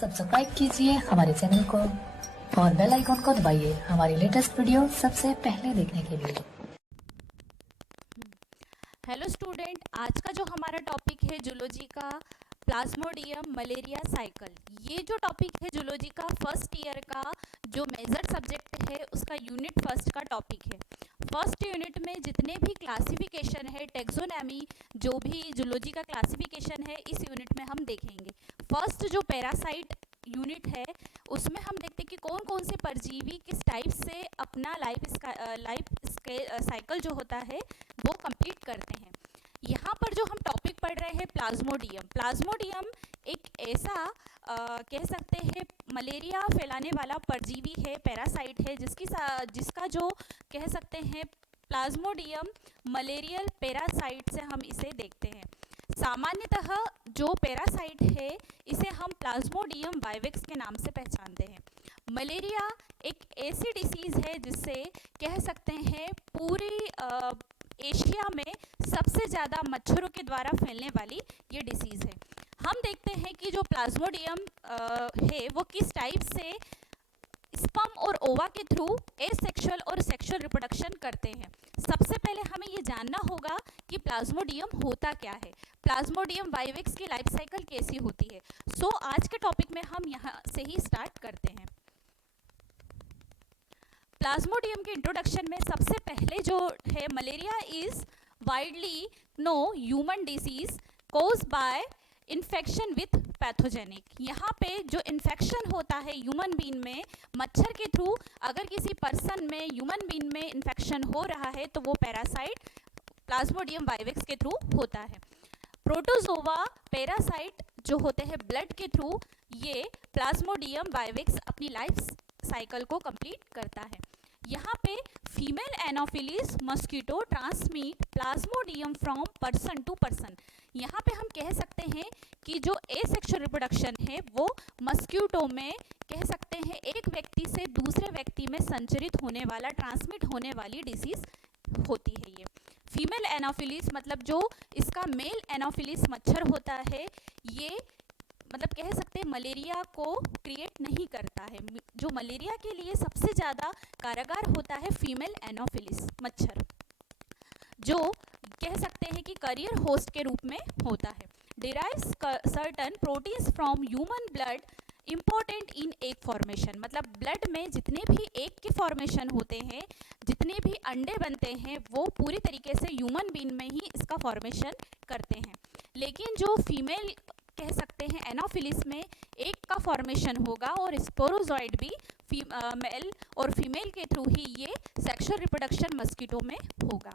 Subscribe कीजिए हमारे channel को और बेल आइकॉन को दबाइए हमारी लेटेस्ट वीडियो सबसे पहले देखने के लिए। हेलो स्टूडेंट, आज का जो हमारा टॉपिक है जूलॉजी का प्लाज्मोडियम मलेरिया साइकिल। ये जो टॉपिक है जूलॉजी का फर्स्ट ईयर का जो मेजर सब्जेक्ट है उसका यूनिट फर्स्ट का टॉपिक है। फर्स्ट यूनिट में जितने भी क्लासिफिकेशन है, टेक्सोनॉमी, जो भी जूलॉजी का क्लासिफिकेशन है इस यूनिट में हम देखेंगे। फर्स्ट जो पैरासाइट यूनिट है उसमें हम देखते हैं कि कौन कौन से परजीवी किस टाइप से अपना लाइफ साइकिल जो होता है वो कंप्लीट करते हैं। यहाँ पर जो हम टॉपिक पढ़ रहे हैं प्लाज्मोडियम एक ऐसा कह सकते हैं मलेरिया फैलाने वाला परजीवी है, पैरासाइट है, जिसका जो कह सकते हैं प्लाज्मोडियम मलेरियल पैरासाइट से हम इसे देखते हैं। सामान्यतः जो पैरासाइट है इसे हम प्लाज्मोडियम वाइवेक्स के नाम से पहचानते हैं। मलेरिया एक ऐसी डिसीज़ है जिससे कह सकते हैं पूरी एशिया में सबसे ज़्यादा मच्छरों के द्वारा फैलने वाली ये डिसीज़ है। हम देखते हैं कि जो प्लाज्मोडियम है वो किस टाइप से स्पर्म और ओवा के थ्रू एसेक्सुअल और सेक्सुअल रिप्रोडक्शन करते हैं। सबसे पहले हमें ये जानना होगा कि प्लाज्मोडियम होता क्या है, प्लाज्मोडियम वाइवेक्स की लाइफ साइकिल कैसी होती है। सो आज के टॉपिक में हम यहाँ से ही स्टार्ट करते हैं। प्लाज्मोडियम के इंट्रोडक्शन में सबसे पहले जो है, malaria is widely know human disease cause by infection with pathogenic. यहाँ पे जो इन्फेक्शन होता है ह्यूमन बीइंग में मच्छर के थ्रू, अगर किसी पर्सन में ह्यूमन बीइंग में इन्फेक्शन हो रहा है तो वो पैरासाइट प्लाज्मोडियम वाइवेक्स के थ्रू होता है। प्रोटोजोवा पैरासाइट जो होते हैं ब्लड के थ्रू, ये प्लाज्मोडियम वाइवेक्स अपनी लाइफ साइकिल को कंप्लीट करता है। यहाँ पे female anopheles mosquito transmit plasmodium from person to person. यहाँ पे हम कह सकते हैं कि जो एसेक्सुअल रिप्रोडक्शन है वो मस्कीटो में कह सकते हैं एक व्यक्ति से दूसरे व्यक्ति में संचरित होने वाला, ट्रांसमिट होने वाली डिसीज होती है। ये फीमेल एनोफिलिस मतलब जो इसका मेल एनोफिलिस मच्छर होता है, ये मतलब कह सकते हैं मलेरिया को क्रिएट नहीं करता है। जो मलेरिया के लिए सबसे ज़्यादा कारगर होता है फीमेल एनोफिलिस मच्छर, जो कह सकते हैं कि करियर होस्ट के रूप में होता है। Derives certain proteins from human blood important in egg formation. मतलब ब्लड में जितने भी एग के फॉर्मेशन होते हैं, जितने भी अंडे बनते हैं, वो पूरी तरीके से ह्यूमन बीइंग में ही इसका फॉर्मेशन करते हैं। लेकिन जो फीमेल कह सकते हैं एनोफिलिस में एग का फॉर्मेशन होगा और स्पोरोजॉइड भी मेल और फीमेल के थ्रू ही ये सेक्सुअल रिप्रोडक्शन मस्कीटो में होगा।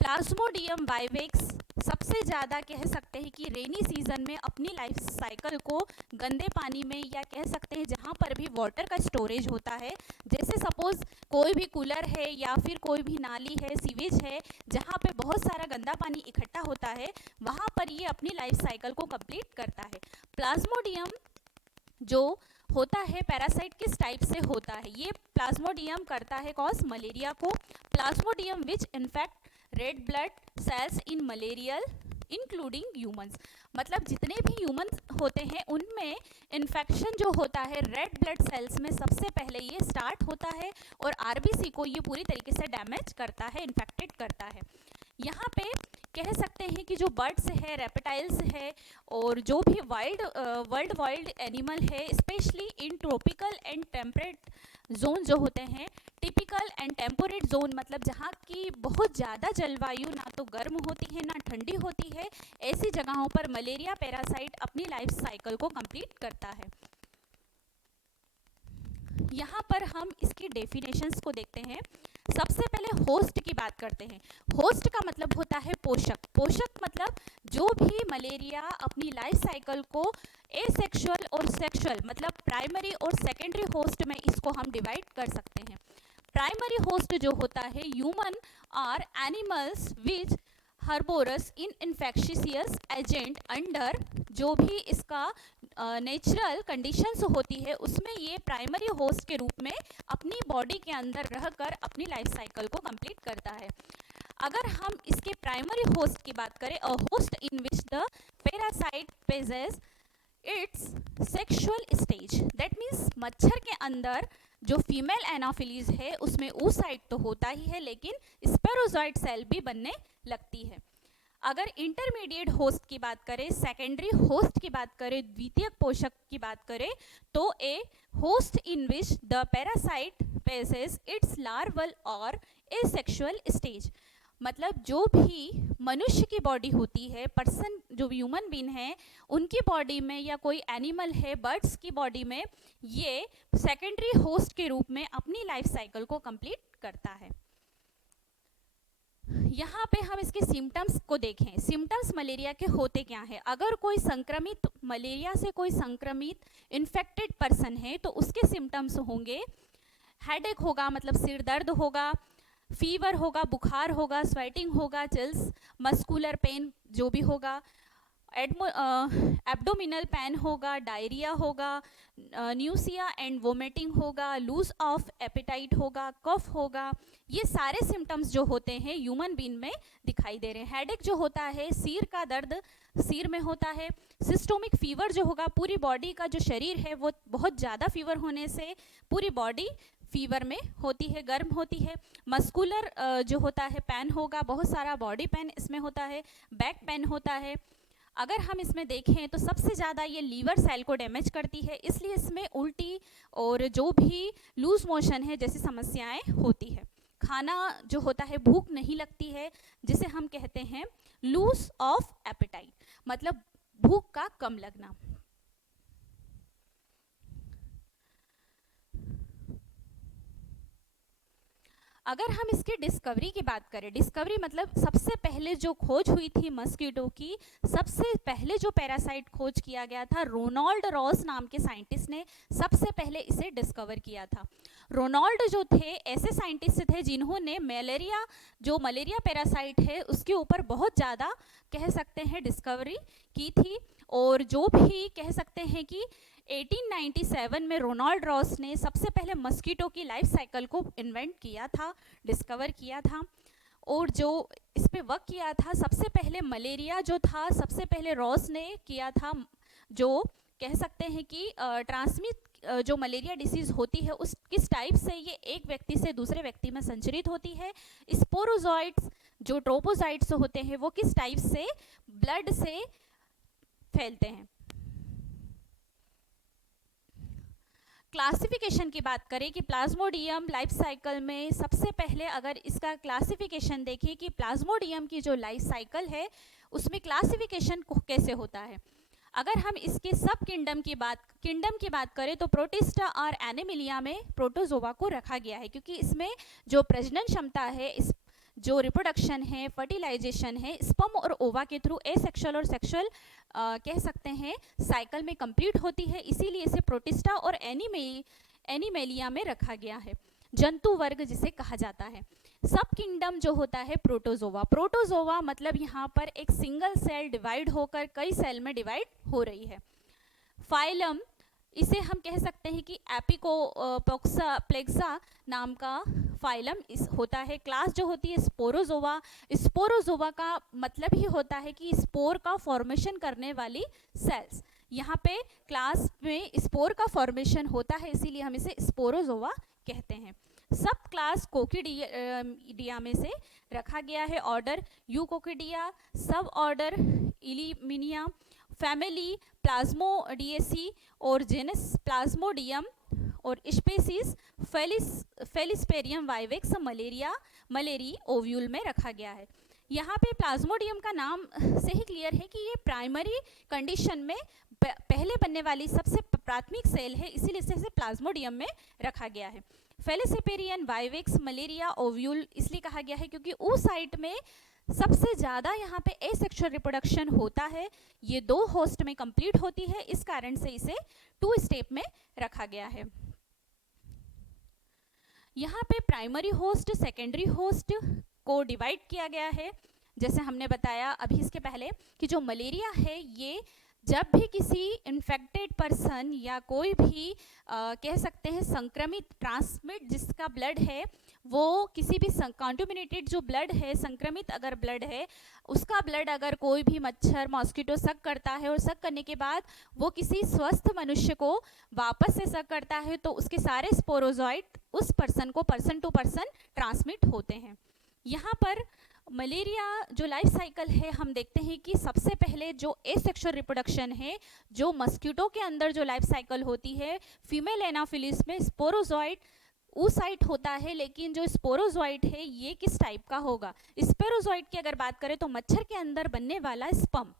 प्लाज्मोडियम वाइवेक्स सबसे ज़्यादा कह सकते हैं कि रेनी सीजन में अपनी लाइफ साइकिल को गंदे पानी में, या कह सकते हैं जहाँ पर भी वाटर का स्टोरेज होता है, जैसे सपोज कोई भी कूलर है या फिर कोई भी नाली है, सीवेज है, जहाँ पे बहुत सारा गंदा पानी इकट्ठा होता है, वहाँ पर ये अपनी लाइफ साइकिल को कंप्लीट करता है। प्लाज्मोडियम जो होता है पैरासाइट किस टाइप से होता है, ये प्लाज्मोडियम करता है कॉज मलेरिया को। प्लाज्मोडियम विच इन्फेक्ट रेड ब्लड सेल्स इन मलेरियल इंक्लूडिंग ह्यूमंस। मतलब जितने भी ह्यूमंस होते हैं उनमें इन्फेक्शन जो होता है रेड ब्लड सेल्स में सबसे पहले ये स्टार्ट होता है और आरबीसी को ये पूरी तरीके से डैमेज करता है, इन्फेक्टेड करता है। यहाँ पे कह सकते हैं कि जो बर्ड्स है, रेप्टाइल्स है, और जो भी वर्ल्ड वाइल्ड एनिमल है, specially in tropical and temperate zone जो होते हैं, टिपिकल एंड टेम्परेट जोन मतलब जहाँ की बहुत ज़्यादा जलवायु ना तो गर्म होती है ना ठंडी होती है, ऐसी जगहों पर मलेरिया पैरासाइट अपनी लाइफ साइकिल को कंप्लीट करता है। यहाँ पर हम इसकी डेफिनेशंस को देखते हैं। सबसे पहले होस्ट की बात करते हैं। होस्ट का मतलब होता है पोषक। पोषक मतलब जो भी मलेरिया अपनी लाइफ साइकिल को एसेक्सुअल और सेक्सुअल मतलब प्राइमरी और सेकेंडरी होस्ट में इसको हम डिवाइड कर सकते हैं। प्राइमरी होस्ट जो होता है ह्यूमन और animals which harbours in infectious agent under, जो भी इसका नेचुरल कंडीशंस होती है उसमें ये प्राइमरी होस्ट के रूप में अपनी बॉडी के अंदर रहकर अपनी लाइफ साइकिल को कंप्लीट करता है। अगर हम इसके प्राइमरी होस्ट की बात करें, a host in which the parasite possess it's sexual stage, that means मच्छर के अंदर जो फीमेल एनाफिलीज है उसमें oocyte तो होता ही है, लेकिन स्पेरोजोइट सेल भी बनने लगती है। अगर इंटरमीडिएट होस्ट की बात करें, सेकेंडरी होस्ट की बात करें, द्वितीयक पोषक की बात करें, तो a host in which the parasite possess its larval और एसेक्सुअल स्टेज, मतलब जो भी मनुष्य की बॉडी होती है, पर्सन जो ह्यूमन बीन है उनकी बॉडी में, या कोई एनिमल है बर्ड्स की बॉडी में, ये सेकेंडरी होस्ट के रूप में अपनी लाइफ साइकिल को कंप्लीट करता है। यहाँ पे हम इसके सिम्टम्स को देखें। सिम्टम्स मलेरिया के होते क्या हैं? अगर कोई संक्रमित, मलेरिया से कोई संक्रमित इन्फेक्टेड पर्सन है तो उसके सिम्टम्स होंगे, हेडेक होगा मतलब सिर दर्द होगा, फीवर होगा, बुखार होगा, स्वेटिंग होगा, चिल्स, मस्कुलर पेन जो भी होगा, एब्डोमिनल पेन होगा, डायरिया होगा, न्यूसिया एंड वोमिटिंग होगा, लूज ऑफ एपेटाइट होगा, कफ होगा। ये सारे सिम्टम्स जो होते हैं ह्यूमन बीन में दिखाई दे रहे हैं। हेडेक जो होता है, सिर का दर्द सिर में होता है। सिस्टोमिक फीवर जो होगा, पूरी बॉडी का जो शरीर है वो बहुत ज़्यादा फीवर होने से पूरी बॉडी फीवर में होती है, गर्म होती है। मस्कुलर जो होता है पेन होगा, बहुत सारा बॉडी पेन इसमें होता है, बैक पेन होता है। अगर हम इसमें देखें तो सबसे ज़्यादा ये लीवर सेल को डैमेज करती है, इसलिए इसमें उल्टी और जो भी लूज मोशन है जैसी समस्याएं होती है। खाना जो होता है, भूख नहीं लगती है, जिसे हम कहते हैं लूज ऑफ एपेटाइट, मतलब भूख का कम लगना। अगर हम इसकी डिस्कवरी की बात करें, डिस्कवरी मतलब सबसे पहले जो खोज हुई थी मस्कीटो की, सबसे पहले जो पैरासाइट खोज किया गया था, रोनाल्ड रॉस नाम के साइंटिस्ट ने सबसे पहले इसे डिस्कवर किया था। रोनाल्ड जो थे ऐसे साइंटिस्ट थे जिन्होंने मलेरिया, जो मलेरिया पैरासाइट है उसके ऊपर बहुत ज़्यादा कह सकते हैं डिस्कवरी की थी, और जो भी कह सकते हैं कि 1897 में रोनाल्ड रॉस ने सबसे पहले मस्कीटो की लाइफ साइकिल को इन्वेंट किया था, डिस्कवर किया था, और जो इस पे वर्क किया था सबसे पहले मलेरिया जो था सबसे पहले रॉस ने किया था, जो कह सकते हैं कि ट्रांसमिट जो मलेरिया डिसीज़ होती है उस किस टाइप से ये एक व्यक्ति से दूसरे व्यक्ति में संचरित होती है, स्पोरोजोइट्स जो ट्रोपोजाइट्स होते हैं वो किस टाइप से ब्लड से फैलते हैं। क्लासिफिकेशन की बात करें कि प्लाज्मोडियम लाइफ साइकिल में सबसे पहले अगर इसका क्लासिफिकेशन देखें कि प्लाज्मोडियम की जो लाइफ साइकिल है उसमें क्लासिफिकेशन कैसे होता है। अगर हम इसके सब किंगडम की बात करें तो प्रोटिस्टा और एनिमिलिया में प्रोटोजोआ को रखा गया है, क्योंकि इसमें जो प्रजनन क्षमता है, इस जो रिप्रोडक्शन है, फर्टिलाइजेशन है, स्पर्म और ओवा के थ्रू एसेक्सुअल और सेक्सुअल कह सकते हैं साइकिल में कंप्लीट होती है, इसीलिए इसे प्रोटिस्टा और एनिमेलिया में रखा गया है, जंतु वर्ग जिसे कहा जाता है। सब किंगडम जो होता है प्रोटोजोआ मतलब यहाँ पर एक सिंगल सेल डिवाइड होकर कई सेल में डिवाइड हो रही है। फाइलम, इसे हम कह सकते हैं कि एपिकोप्लेक्सा नाम का फाइलम इस होता है। क्लास जो होती है स्पोरोजोआ का मतलब ही होता है कि स्पोर का फॉर्मेशन करने वाली सेल्स। यहाँ पे क्लास में स्पोर का फॉर्मेशन होता है, इसीलिए हम इसे स्पोरोजोआ कहते हैं। सब क्लास कोकिडिया में से रखा गया है। ऑर्डर यूकोकिडिया, सब ऑर्डर इलिमिनिया, फैमिली प्लाज्मोडिएसी और जेनस प्लाज्मोडियम और स्पेसीज फेलिस्पेरियम वाइवेक्स मलेरी ओव्यूल में रखा गया है। यहाँ पे प्लाज्मोडियम का नाम से ही क्लियर है कि ये प्राइमरी कंडीशन में पहले बनने वाली सबसे प्राथमिक सेल है, इसीलिए इसे प्लाज्मोडियम में रखा गया है। फेलिस्पेरियम वाइवेक्स मलेरिया ओव्यूल इसलिए कहा गया है क्योंकि उस साइट में सबसे ज़्यादा यहाँ पे एसेक्सुअल रिप्रोडक्शन होता है, ये 2 होस्ट में कंप्लीट होती है, इस कारण से इसे 2 स्टेप में रखा गया है। यहाँ पे प्राइमरी होस्ट, सेकेंडरी होस्ट को डिवाइड किया गया है। जैसे हमने बताया अभी इसके पहले कि जो मलेरिया है ये जब भी किसी इन्फेक्टेड पर्सन या कोई भी कह सकते हैं संक्रमित ट्रांसमिट जिसका ब्लड है वो किसी भी कॉन्टामिनेटेड जो ब्लड है, संक्रमित अगर ब्लड है, उसका ब्लड अगर कोई भी मच्छर मॉस्किटो सक करता है और सक करने के बाद वो किसी स्वस्थ मनुष्य को वापस से सक करता है तो उसके सारे स्पोरोजॉइट उस पर्सन को पर्सन टू पर्सन ट्रांसमिट होते हैं। यहाँ पर मलेरिया जो लाइफ साइकिल है हम देखते हैं कि सबसे पहले जो एसेक्सुअल रिप्रोडक्शन है, जो मस्किटो के अंदर जो लाइफ साइकिल होती है, फीमेल एनाफिलिस में स्पोरोजॉइट oocyte होता है, लेकिन जो स्पोरोजॉइट है ये किस टाइप का होगा। स्पोरोजॉइट की अगर बात करें तो मच्छर के अंदर बनने वाला स्पर्म।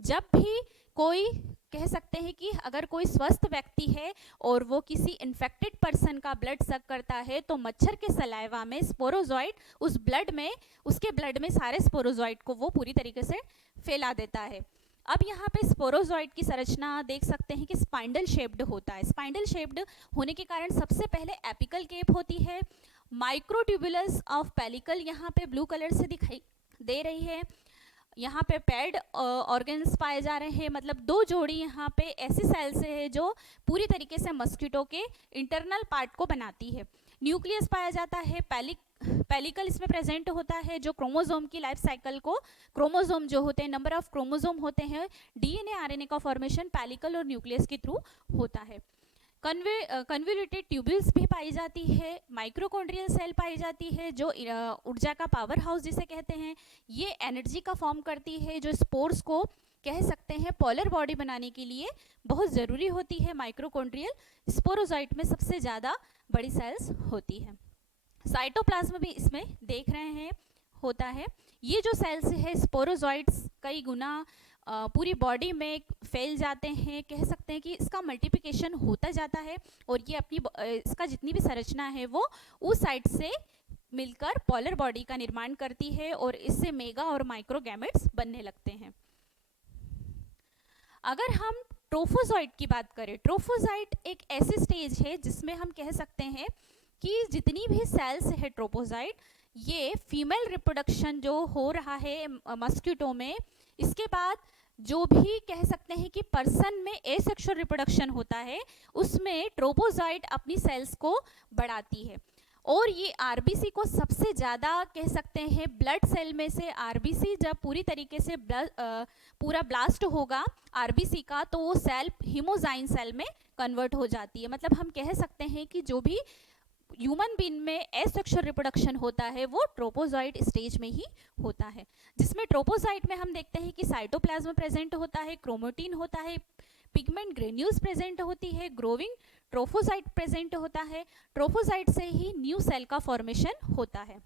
जब भी कोई कह सकते हैं कि अगर कोई स्वस्थ व्यक्ति है और वो किसी इन्फेक्टेड पर्सन का ब्लड सक करता है तो मच्छर के सलाइवा में स्पोरोजॉइट उस ब्लड में, उसके ब्लड में सारे स्पोरोजॉइट को वो पूरी तरीके से फैला देता है। अब यहाँ पे स्पोरोजॉइट की संरचना देख सकते हैं कि स्पाइंडल शेप्ड होता है। स्पाइंडल शेप्ड होने के कारण सबसे पहले एपिकल केप होती है। माइक्रोट्यूबुलस ऑफ पेलिकल यहाँ पे ब्लू कलर से दिखाई दे रही है। यहाँ पे पैड ऑर्गन्स पाए जा रहे हैं, मतलब 2 जोड़ी यहाँ पे ऐसी सेल्स है जो पूरी तरीके से मस्किटो के इंटरनल पार्ट को बनाती है। न्यूक्लियस पाया जाता है, पेलिकल इसमें प्रेजेंट होता है जो क्रोमोसोम की लाइफ साइकिल को, क्रोमोसोम जो होते हैं, नंबर ऑफ क्रोमोसोम होते हैं, डीएनए आरएनए का फॉर्मेशन पेलिकल और न्यूक्लियस के थ्रू होता है। कन्वोल्यूटेड ट्यूब्यूल्स भी पाई जाती है, माइक्रोकॉन्ड्रियल सेल पाई जाती है जो ऊर्जा का पावर हाउस जिसे कहते हैं, ये एनर्जी का फॉर्म करती है जो स्पोर्स को कह सकते हैं पोलर बॉडी बनाने के लिए बहुत ज़रूरी होती है। माइक्रोकॉन्ड्रियल स्पोरोजॉइट में सबसे ज़्यादा बड़ी सेल्स होती है। साइटोप्लाज्म भी इसमें देख रहे हैं होता है। ये जो सेल्स है स्पोरोजॉइट्स कई गुना पूरी बॉडी में फैल जाते हैं, कह सकते हैं कि इसका मल्टीप्लिकेशन होता जाता है और ये अपनी इसका जितनी भी संरचना है वो उस साइड से मिलकर पोलर बॉडी का निर्माण करती है और इससे मेगा और माइक्रो गैमेट्स बनने लगते हैं। अगर हम ट्रोफोजॉइट की बात करें, ट्रोफोजॉइट एक ऐसी स्टेज है जिसमें हम कह सकते हैं कि जितनी भी सेल्स है ट्रोफोजॉइट, ये फीमेल रिप्रोडक्शन जो हो रहा है मस्किटो में, इसके बाद जो भी कह सकते हैं कि पर्सन में एसेक्सुअल रिप्रोडक्शन होता है उसमें ट्रोफोजॉइट अपनी सेल्स को बढ़ाती है और ये आरबीसी को सबसे ज़्यादा कह सकते हैं ब्लड सेल में से आरबीसी जब पूरी तरीके से पूरा ब्लास्ट होगा आरबीसी का तो वो सेल हीमोजाइन सेल में कन्वर्ट हो जाती है। मतलब हम कह सकते हैं कि जो भी ह्यूमन बीइंग में एसेक्सुअल रिप्रोडक्शन होता है वो ट्रोपोजॉइट स्टेज में ही होता है, जिसमें ट्रोपोजॉइट में हम देखते हैं कि साइटोप्लाज्म प्रेजेंट होता है, क्रोमेटिन होता है, पिगमेंट ग्रेन्यूल्स प्रेजेंट होती है, ग्रोविंग ट्रोफोसाइट प्रेजेंट होता है। ट्रोफोसाइट से ही न्यू सेल का फॉर्मेशन होता है।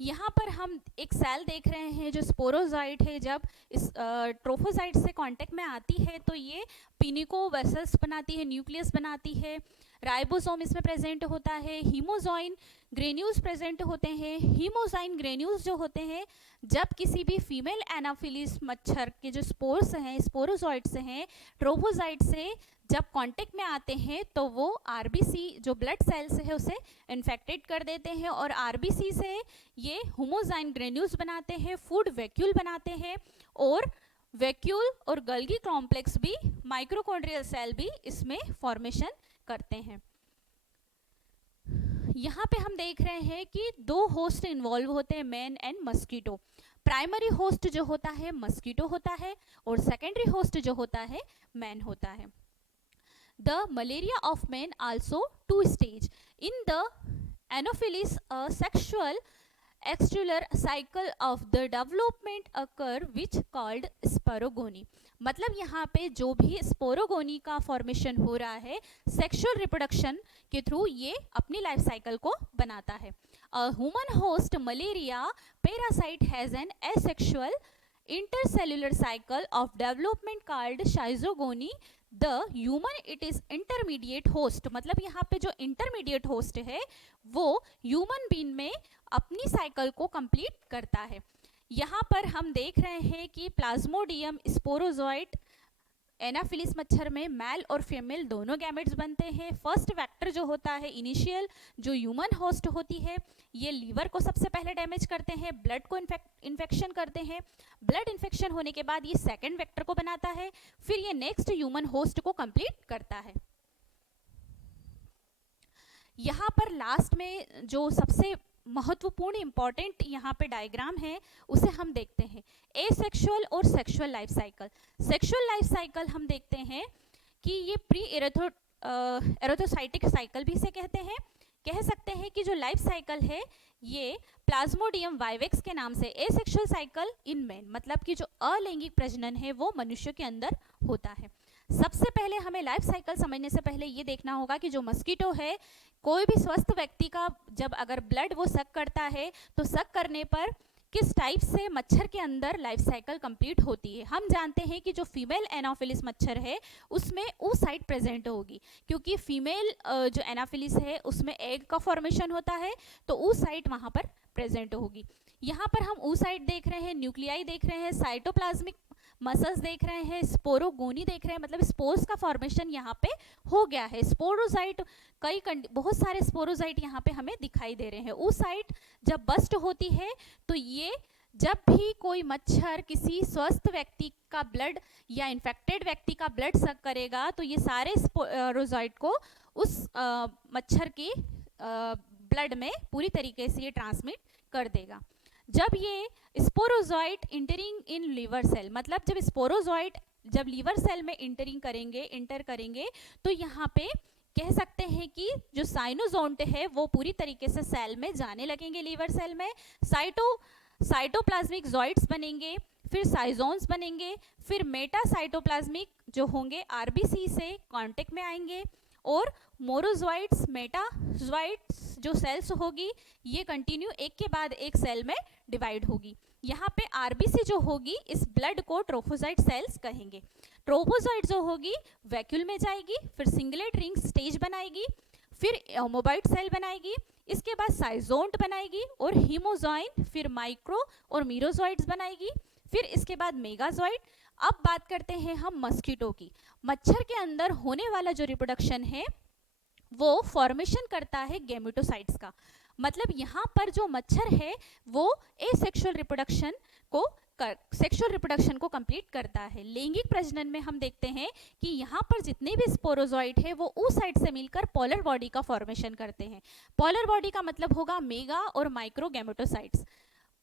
यहाँ पर हम एक सेल देख रहे हैं जो स्पोरोजॉइट है, जब इस ट्रोफोसाइट से कांटेक्ट में आती है तो ये पिनिको वेसल्स बनाती है, न्यूक्लियस बनाती है, राइबोसोम इसमें प्रेजेंट होता है, हीमोजाइन ग्रेन्यूल्स प्रेजेंट होते हैं। हीमोजाइन ग्रेन्यूल्स जो होते हैं जब किसी भी फीमेल एनाफिलिस मच्छर के जो स्पोर्स हैं, स्पोरोजॉइट्स हैं, ट्रोफोसाइट से जब कांटेक्ट में आते हैं तो वो आरबीसी जो ब्लड सेल्स है उसे इन्फेक्टेड कर देते हैं और आरबीसी से ये होमोजाइन ग्रेन्यूल्स बनाते हैं, फूड वैक्यूल बनाते हैं और वैक्यूल और गल्गी कॉम्प्लेक्स भी, माइक्रोकॉन्ड्रियल सेल भी इसमें फॉर्मेशन करते हैं। यहाँ पे हम देख रहे हैं कि 2 होस्ट इन्वॉल्व होते हैं, man and mosquito. Primary host जो होता है मस्कीटो होता है और सेकेंडरी होस्ट जो होता है मैन होता है। The malaria of men also 2 stage. In the Anopheles, a sexual extracellular cycle of the development occur which called sporogony. मतलब यहाँ पे जो भी स्पोरोगोनी का फॉर्मेशन हो रहा है सेक्सुअल रिप्रोडक्शन के थ्रू ये अपनी लाइफ साइकिल को बनाता है। A human host malaria parasite has an asexual intercellular cycle of development called schizogony. The human it is intermediate host, मतलब यहाँ पे जो इंटरमीडिएट होस्ट है वो ह्यूमन बीइंग में अपनी साइकिल को कंप्लीट करता है। यहाँ पर हम देख रहे हैं कि प्लाज्मोडियम स्पोरोजॉइट एनाफिलिस मच्छर में मेल और फीमेल दोनों गैमेट्स बनते हैं। फर्स्ट वेक्टर जो होता है इनिशियल, जो ह्यूमन होस्ट होती है, ये लीवर को सबसे पहले डैमेज करते हैं, ब्लड को इन्फेक्शन करते हैं। ब्लड इन्फेक्शन होने के बाद ये सेकेंड वेक्टर को बनाता है, फिर ये नेक्स्ट ह्यूमन होस्ट को कंप्लीट करता है। यहाँ पर लास्ट में जो सबसे महत्वपूर्ण इंपॉर्टेंट यहाँ पे डायग्राम है उसे हम देखते हैं, एसेक्सुअल और sexual life cycle. Sexual life cycle हम देखते हैं कि ये प्री एरिथ्रोसाइटिक साइकिल भी इसे कहते हैं। कह सकते हैं कि जो लाइफ साइकिल है ये प्लाज्मोडियम वाइवेक्स के नाम से, एसेक्सुअल साइकिल इन मेन, मतलब कि जो अलैंगिक प्रजनन है वो मनुष्य के अंदर होता है। सबसे पहले हमें लाइफ साइकिल समझने से पहले ये देखना होगा कि जो मस्कीटो है, कोई भी स्वस्थ व्यक्ति का जब अगर ब्लड वो सक करता है तो सक करने पर किस टाइप से मच्छर के अंदर लाइफ साइकिल कंप्लीट होती है। हम जानते हैं कि जो फीमेल एनाफिलिस मच्छर है उसमें oocyte प्रेजेंट होगी, क्योंकि फीमेल जो एनाफिलिस है उसमें एग का फॉर्मेशन होता है, तो oocyte वहाँ पर प्रेजेंट होगी। यहाँ पर हम oocyte देख रहे हैं, न्यूक्लियाई देख रहे हैं, साइटोप्लाज्मिक मसल्स देख रहे हैं, स्पोरोगोनी देख रहे हैं, मतलब स्पोर्स का फॉर्मेशन यहाँ पे हो गया है। स्पोरोजाइट बहुत सारे स्पोरोजाइट यहाँ पे हमें दिखाई दे रहे हैं। oocyte जब बस्ट होती है तो ये जब भी कोई मच्छर किसी स्वस्थ व्यक्ति का ब्लड या इन्फेक्टेड व्यक्ति का ब्लड सक करेगा तो ये सारे स्पोरोजाइट को उस मच्छर की ब्लड में पूरी तरीके से ये ट्रांसमिट कर देगा। जब ये sporozoite entering in liver cell, मतलब जब स्पोरोजॉइट जब लीवर सेल में इंटर करेंगे तो यहाँ पे कह सकते हैं कि जो साइनोजोन्ट है वो पूरी तरीके से सेल में जाने लगेंगे। लीवर सेल में साइटोप्लाज्मिक जॉइट्स बनेंगे, फिर साइजोन्स बनेंगे, फिर मेटासाइटोप्लाज्मिक जो होंगे आरबीसी से कांटेक्ट में आएंगे, और मोरोजॉइट्स मेटाजॉइट्स जो सेल्स होगी ये कंटिन्यू एक के बाद एक सेल में डिवाइड होगी। यहाँ पे आरबीसी जो होगी इस ब्लड को ट्रोफोजाइट सेल्स कहेंगे। ट्रोफोजाइट जो होगी वैक्यूल में जाएगी, फिर सिंगलेट रिंग स्टेज बनाएगी, फिर ओमोबाइट सेल बनाएगी, इसके बाद साइजोन्ट बनाएगी और हीमोजॉइन, फिर माइक्रो और मीरोजॉइट्स बनाएगी, फिर इसके बाद मेगाजॉइट। अब बात करते हैं हम मस्कीटो की। मच्छर के अंदर होने वाला जो रिप्रोडक्शन है वो फॉर्मेशन करता है गैमेटोसाइट्स का, मतलब यहाँ पर जो मच्छर है वो एसेक्सुअल रिप्रोडक्शन को कंप्लीट करता है। लैंगिक प्रजनन में हम देखते हैं कि यहाँ पर जितने भी स्पोरोजॉइट है वो oocyte से मिलकर पोलर बॉडी का फॉर्मेशन करते हैं। पोलर बॉडी का मतलब होगा मेगा और माइक्रो गैमेटोसाइट्स।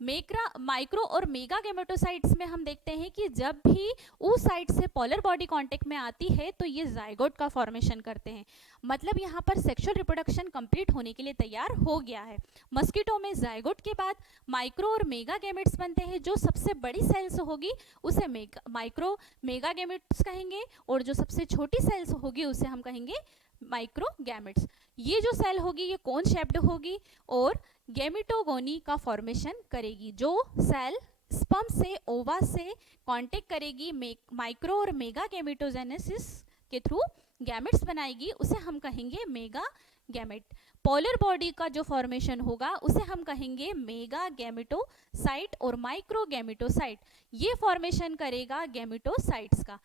माइक्रो और मेगा गैमेटोसाइट्स में हम देखते हैं कि जब भी oocyte से पोलर बॉडी कांटेक्ट में आती है तो ये जाइगोट का फॉर्मेशन करते हैं, मतलब यहाँ पर सेक्सुअल रिप्रोडक्शन कंप्लीट होने के लिए तैयार हो गया है। मस्कीटो में जाइगोट के बाद माइक्रो और मेगा गैमेट्स बनते हैं। जो सबसे बड़ी सेल्स होगी उसे माइक्रो मेगा गैमेट्स कहेंगे, और जो सबसे छोटी सेल्स होगी उसे हम कहेंगे माइक्रो गैमेट्स। ये जो सेल होगी ये कोन शेप्ड होगी और गैमेटोगोनी का फॉर्मेशन करेगी। जो सेल स्पर्म से ओवा से कांटेक्ट करेगी माइक्रो और मेगा गैमेटोजेनेसिस के थ्रू गैमेट्स बनाएगी, उसे हम कहेंगे मेगा गैमेट। पोलर बॉडी का जो फॉर्मेशन होगा उसे हम कहेंगे मेगा गैमेटोसाइट और माइक्रो गैमेटोसाइट। ये फॉर्मेशन करेगा गैमेटोसाइट्स का।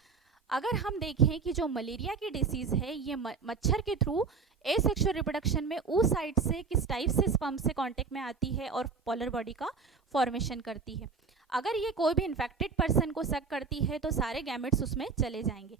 अगर हम देखें कि जो मलेरिया की डिसीज़ है ये मच्छर के थ्रू एसेक्सुअल रिप्रोडक्शन में oocyte से किस टाइप से स्पर्म से कांटेक्ट में आती है और पोलर बॉडी का फॉर्मेशन करती है। अगर ये कोई भी इन्फेक्टेड पर्सन को सक करती है तो सारे गैमेट्स उसमें चले जाएंगे।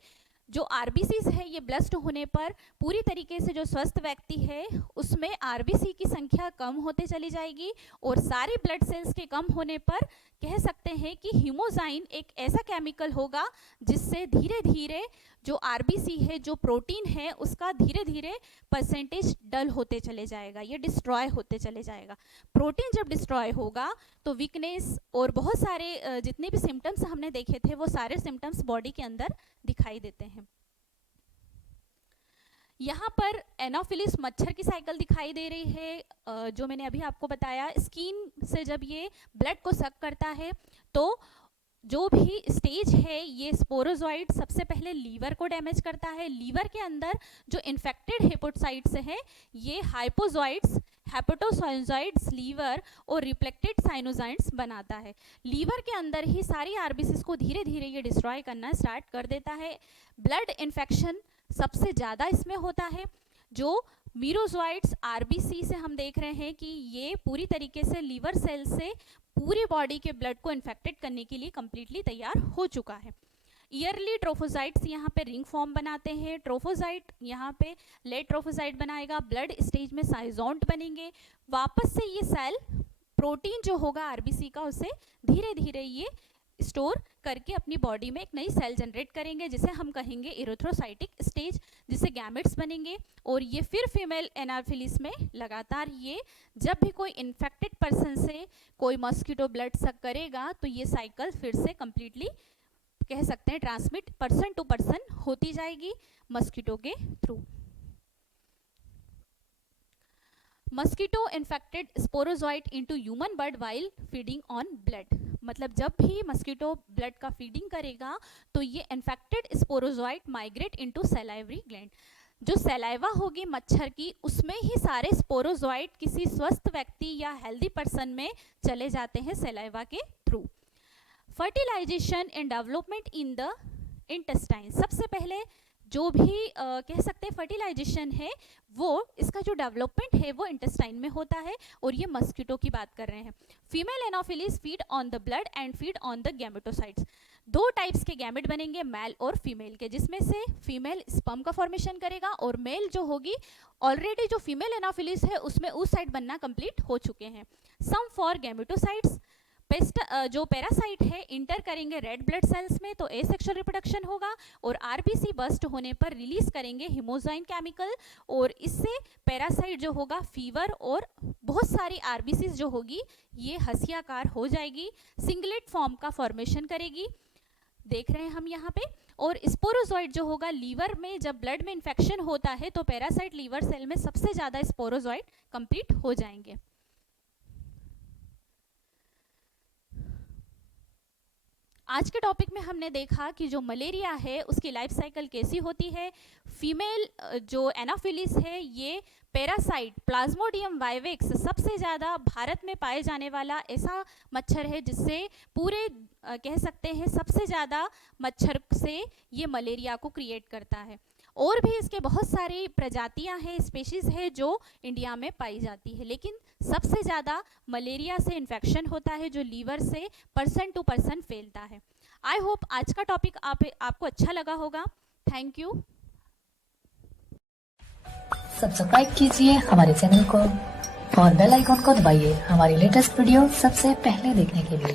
जो आरबीसीज है ये ब्लस्ट होने पर पूरी तरीके से जो स्वस्थ व्यक्ति है उसमें आरबीसी की संख्या कम होते चली जाएगी, और सारे ब्लड सेल्स के कम होने पर कह सकते हैं कि हीमोजाइन एक ऐसा केमिकल होगा जिससे धीरे धीरे जो आरबीसी है, जो प्रोटीन है, उसका धीरे धीरे परसेंटेज डल होते चले जाएगा, ये डिस्ट्रॉय होते चले जाएगा। प्रोटीन जब डिस्ट्रॉय होगा तो वीकनेस और बहुत सारे जितने भी सिम्टम्स हमने देखे थे वो सारे सिम्टम्स बॉडी के अंदर दिखाई देते हैं। यहाँ पर एनाफिलिस मच्छर की साइकिल दिखाई दे रही है। जो मैंने अभी आपको बताया, स्किन से जब ये ब्लड को सक करता है तो जो भी स्टेज है ये स्पोरोजॉइट सबसे पहले लीवर को डैमेज करता है। लीवर के अंदर जो इन्फेक्टेड हेपेटोसाइट्स हैं ये हाइपोजॉइट्स, हेपेटोसाइनोजॉइट्स लीवर और रिफ्लेक्टेड साइनोजाइट्स बनाता है। लीवर के अंदर ही सारी आरबीसीज को धीरे धीरे ये डिस्ट्रॉय करना स्टार्ट कर देता है। ब्लड इन्फेक्शन सबसे ज़्यादा इसमें होता है। जो मीरोजोइट्स आरबीसी से हम देख रहे हैं कि ये पूरी तरीके से लीवर सेल से पूरी बॉडी के ब्लड को इन्फेक्टेड करने के लिए कम्प्लीटली तैयार हो चुका है। ईयरली ट्रोफोसाइट्स यहाँ पे रिंग फॉर्म बनाते हैं। ट्रोफोसाइट यहाँ पे लेट ट्रोफोसाइट बनाएगा, ब्लड स्टेज में साइजोन्ट बनेंगे, वापस से ये सेल प्रोटीन जो होगा आरबीसी का उसे धीरे धीरे ये स्टोर करके अपनी बॉडी में एक नई सेल जनरेट करेंगे, जिसे हम कहेंगे इरिथ्रोसाइटिक स्टेज, जिससे गैमेट्स बनेंगे। और ये फिर फीमेल एनाफिलिस में लगातार ये जब भी कोई इन्फेक्टेड पर्सन से कोई मॉस्किटो ब्लड सक करेगा तो ये साइकिल फिर से कंप्लीटली कह सकते हैं ट्रांसमिट पर्सन टू पर्सन होती जाएगी मस्कीटो के through. Mosquito infected sporozoite into human bird while feeding on blood, मतलब जब भी मस्कीटो ब्लड का फीडिंग करेगा तो ये infected sporozoite migrate into salivary gland. जो सैलाइवा होगी मच्छर की उसमें ही सारे स्पोरोजोइट किसी स्वस्थ व्यक्ति या हेल्दी पर्सन में चले जाते हैं सैलाइवा के through. Fertilisation and development in the intestine, सबसे पहले जो भी कह सकते हैं फर्टिलाइजेशन है वो इसका जो डेवलपमेंट है वो इंटेस्टाइन में होता है, और ये मस्कीटो की बात कर रहे हैं। Female Anopheles feed on the blood and feed on the gametocytes. दो टाइप्स के गैमेट बनेंगे, मेल और फीमेल के, जिसमें से फीमेल स्पर्म का फॉर्मेशन करेगा और मेल जो होगी ऑलरेडी जो फीमेल एनाफिलिस है उसमें उस साइड बनना कंप्लीट हो चुके हैं। सम फॉर गैमेटोसाइट्स, जो पैरासाइट है इंटर करेंगे रेड ब्लड सेल्स में तो एसेक्सुअल रिप्रोडक्शन होगा, और आरबीसी बस्ट होने पर रिलीज करेंगे हिमोजाइन केमिकल, और इससे पैरासाइट जो होगा फीवर और बहुत सारी आरबीसी जो होगी ये हंसियाकार हो जाएगी, सिंगलेट फॉर्म का फॉर्मेशन करेगी, देख रहे हैं हम यहाँ पे। और स्पोरोजोइट जो होगा लीवर में जब ब्लड में इन्फेक्शन होता है तो पैरासाइट लीवर सेल में सबसे ज़्यादा स्पोरोजोइट कंप्लीट हो जाएंगे। आज के टॉपिक में हमने देखा कि जो मलेरिया है उसकी लाइफ साइकिल कैसी होती है। फीमेल जो एनाफिलिस है ये पैरासाइट प्लाज्मोडियम वाइवेक्स सबसे ज़्यादा भारत में पाए जाने वाला ऐसा मच्छर है जिससे पूरे कह सकते हैं सबसे ज़्यादा मच्छर से ये मलेरिया को क्रिएट करता है। और भी इसके बहुत सारी प्रजातियां हैं, स्पीशीज़ है जो इंडिया में पाई जाती है, लेकिन सबसे ज़्यादा मलेरिया से इन्फेक्शन होता है जो लीवर से पर्सन टू पर्सन फैलता है। आई होप आज का टॉपिक आपको अच्छा लगा होगा। Thank you. सब्सक्राइब कीजिए हमारे चैनल को और बेल आइकॉन को दबाइए हमारी लेटेस्ट वीडियो सबसे पहले देखने के लिए।